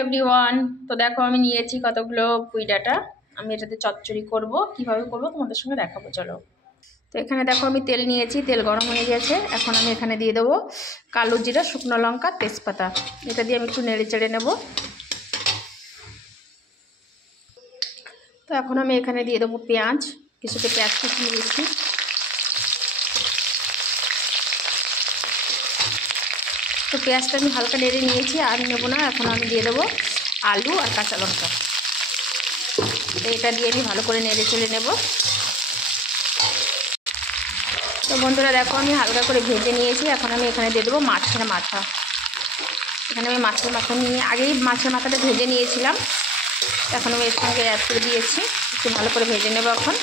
Everyone, তো দেখো আমি নিয়েছি কতগুলো পুঁই ডাঁটা। আমি এটাতে চচ্চড়ি করব, কিভাবে করব তোমাদের সঙ্গে দেখাবো, চলো। তো এখানে দেখো আমি তেল নিয়েছি, তেল গরম হয়ে গেছে। এখন আমি এখানে দিয়ে দেবো কালো জিরা, শুকনো লঙ্কা, তেজপাতা। এটা দিয়ে আমি একটু নেড়ে চেড়ে নেব। তো এখন আমি এখানে দিয়ে দেবো পেঁয়াজ, কিছুটা পেঁয়াজ কুচি নিয়েছি। তো পেঁয়াজটা আমি হালকা নেড়ে নিয়েছি, আর নেবো না। এখন আমি দিয়ে দেবো আলু আর কাঁচা লঙ্কা। তো এটা দিয়ে আমি ভালো করে নেড়ে চেড়ে নেব। তো বন্ধুরা দেখো আমি হালকা করে ভেজে নিয়েছি। এখন আমি এখানে দিয়ে দেবো মাছের মাথা। এখানে আমি মাছের মাথা নিয়ে আগেই মাছের মাথাটা ভেজে নিয়েছিলাম। এখন আমি এর সঙ্গে অ্যাড করে দিয়েছি, একটু ভালো করে ভেজে নেব এখন।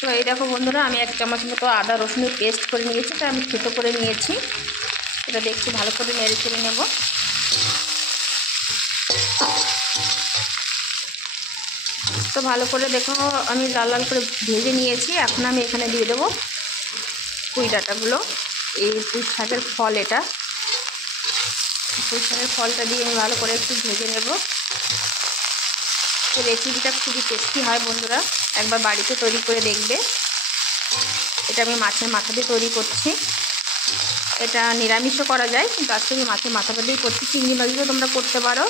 তো এই দেখো বন্ধুরা, আমি 1 চামচ মতো আদা রসুনের পেস্ট করে নিয়েছি, এটা আমি থেতো করে নিয়েছি। এটা দিয়ে একটু ভালো করে নেড়ে চেড়ে নেব। তো ভালো করে দেখো আমি লাল লাল করে ভেজে নিয়েছি। এখন আমি এখানে দিয়ে দেবো পুঁই ডাঁটাগুলো। এই পুঁই শাকের ফল, এটা পুঁই শাকের ফলটা দিয়ে আমি ভালো করে একটু ভেজে নেব। তো রেসিপিটা খুবই টেস্টি হয় বন্ধুরা, একবার বাড়িতে তৈরি করে দেখবে। এটা আমি মাছের মাথা দিয়ে তৈরি করছি। এটা নিরামিষও করা যায়, কিন্তু আজকে আমি মাছের মাথাটা দিয়েই করছি। চিংড়ি মাছ দিয়েও তোমরা করতে পারো,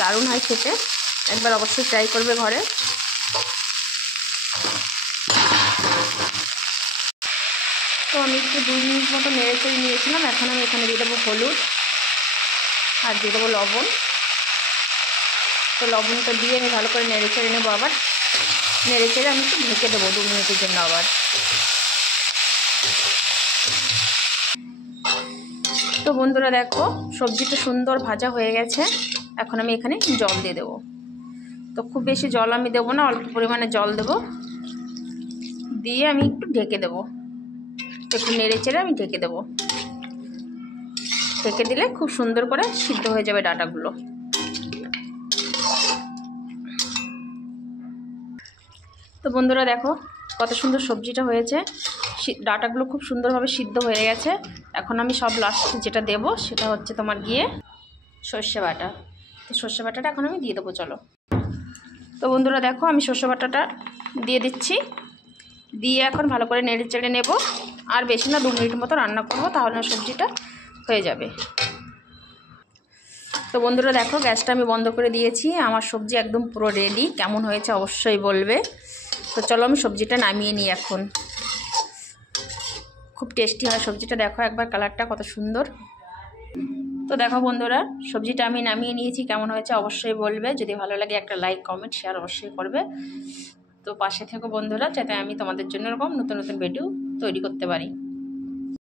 দারুণ হয় খেতে। একবার অবশ্যই ট্রাই করবে ঘরে। তো আমি একটু 2 মিনিট মতো নেড়ে চেড়ে নিয়েছিলাম। এখন আমি এখানে দিয়ে দেবো হলুদ আর দিয়ে দেবো লবণ। তো লবণটা দিয়ে আমি ভালো করে নেড়ে চেড়ে নেবো। আবার নেড়ে চেড়ে আমি একটু ঢেকে দেবো 2 মিনিটের জন্য আবার। তো বন্ধুরা দেখো সবজিটা সুন্দর ভাজা হয়ে গেছে। এখন আমি এখানে জল দিয়ে দেবো। তো খুব বেশি জল আমি দেবো না, অল্প পরিমাণে জল দেবো, দিয়ে আমি একটু ঢেকে দেবো। একটু নেড়ে চেড়ে আমি ঢেকে দেবো। ঢেকে দিলে খুব সুন্দর করে সিদ্ধ হয়ে যাবে ডাঁটাগুলো। তো বন্ধুরা দেখো কত সুন্দর সবজিটা হয়েছে। ডাঁটাগুলো খুব সুন্দরভাবে সিদ্ধ হয়ে গেছে। এখন আমি সব লাস্টে যেটা দেবো সেটা হচ্ছে তোমার গিয়ে সর্ষে বাটা। তো সর্ষে বাটাটা এখন আমি দিয়ে দেবো, চলো। তো বন্ধুরা দেখো আমি সর্ষে বাটাটা দিয়ে দিচ্ছি, দিয়ে এখন ভালো করে নেড়ে চেড়ে নেব। আর বেশি না, 2 মিনিট মতো রান্না করবো, তাহলে সবজিটা হয়ে যাবে। তো বন্ধুরা দেখো গ্যাসটা আমি বন্ধ করে দিয়েছি। আমার সবজি একদম পুরো রেডি। কেমন হয়েছে অবশ্যই বলবে। তো চলো আমি সবজিটা নামিয়ে নিই এখন। খুব টেস্টি হয় সবজিটা, দেখো একবার কালারটা কত সুন্দর। তো দেখো বন্ধুরা সবজিটা আমি নামিয়ে নিয়েছি। কেমন হয়েছে অবশ্যই বলবে। যদি ভালো লাগে একটা লাইক, কমেন্ট, শেয়ার অবশ্যই করবে। তো পাশে থেকো বন্ধুরা, যাতে আমি তোমাদের জন্য এরকম নতুন নতুন ভিডিও তৈরি করতে পারি।